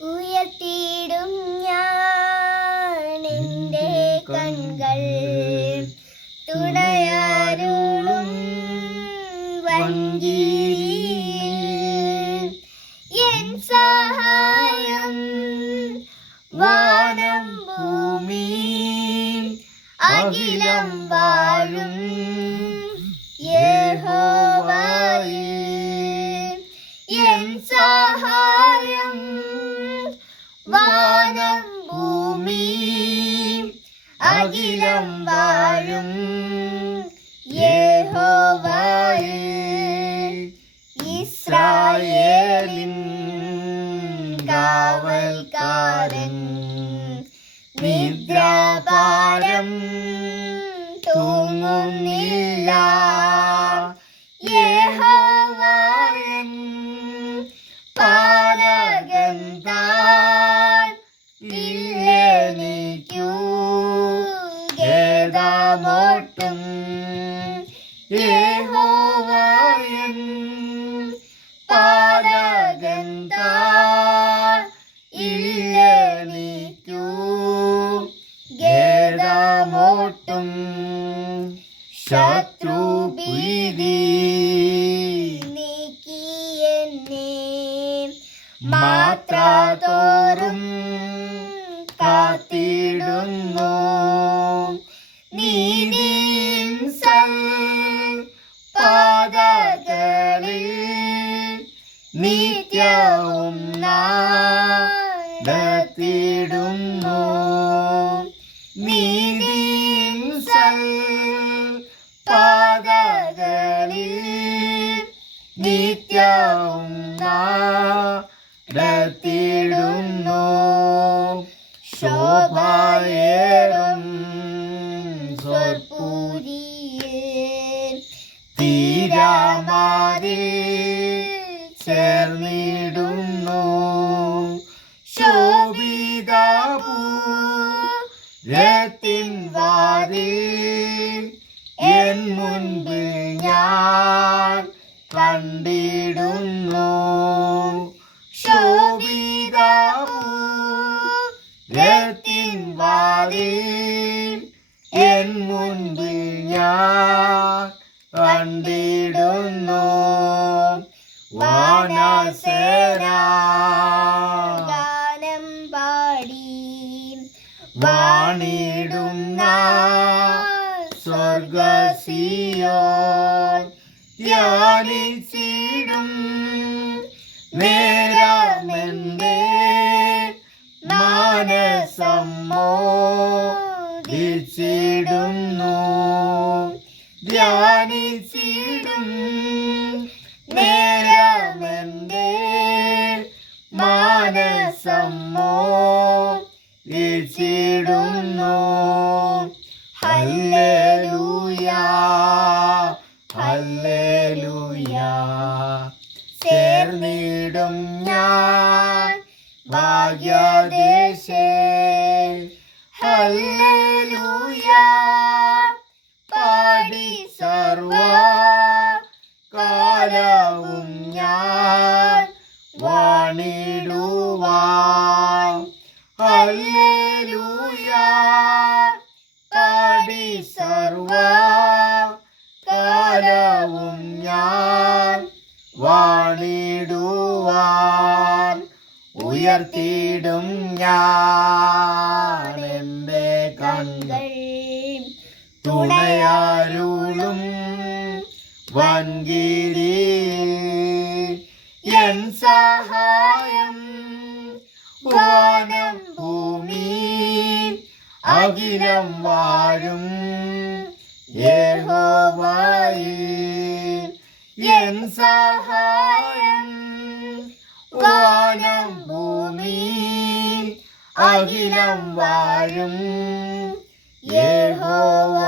ഉയർത്തിയിടും ഞാൻ എൻ്റെ കൺകൾ തുണയാരുളും വൻകീഴിൽ. എൻ സഹായം വാനം ഭൂമി അഖിലം വാഴും യഹോവയിൽ. എൻ സഹായം വാനം ഭൂമി അഖിലം വാഴും യഹോവയിൽ. ഇസ്രായേലിൻ കാവൽക്കാരൻ നിദ്രാഭാരം തൂങ്ങുന്നില്ല. യഹോവ എൻ പാലകൻ താൻ, ഇല്ലെനിക്കു ഖേദമൊട്ടും. യഹോവ എൻ പാലകൻ താൻ, ഇല്ലെനിക്കു ഖേദമൊട്ടും. ശത്രുഭീതി നീക്കി എന്നെ മാത്രതോറും കാത്തിടുന്നു. നീതിയിൻ പാതകളിൽ നിത്യവും നടത്തിടുന്നു. നീതിയിൻ പാതകളിൽ നിത്യവും നടത്തിടുന്നു. ശോഭയേറും സ്വർപ്പുരിയിൽ തീരമതിൽ ചേർന്നിടുന്നു. ശോഭിതപുരത്തിൻ വാതിൽ എൻ മുൻപിൽ ഞാൻ കണ്ടിടുന്നു. ശോഭിതപുരത്തിൻ വാതിൽ എൻ മുൻപിൽ ഞാൻ കണ്ടിടുന്നു. വാനസേനാഗാനം പാടി വാണിടുന്ന സ്വർഗ്ഗസിയോൻ ധ്യാനിച്ചിടും നേരമെന്റെ മാനസം മോദിച്ചിടുന്നു. ധ്യാനിച്ചിടും നേരമെന്റെ മാനസം മോദിച്ചിടുന്നു. ഹല്ലേലൂയാ ഹല്ലേലൂയാ. ചേർന്നിടും ഞാൻ ഭാഗ്യദേശേ. ഹല്ലേലൂയാ പാടി സർവ്വകാലവും ഞാൻ വാണിടുവാൻ. ഹല്ലേലൂയാ പാടി സർവ്വകാലവും ഞാൻ വാണിടുവാൻ. ഉയർത്തിയിടും ഞാൻ എൻ്റെ കൺകൾ തുണയാരുളും വൻകീഴിൽ. എൻ സഹായം വാനം ഭൂമി അഖിലം വാഴും യഹോവയിൽ. എൻ സഹായം വാനം ഭൂമി അഖിലം വാഴും യഹോവ.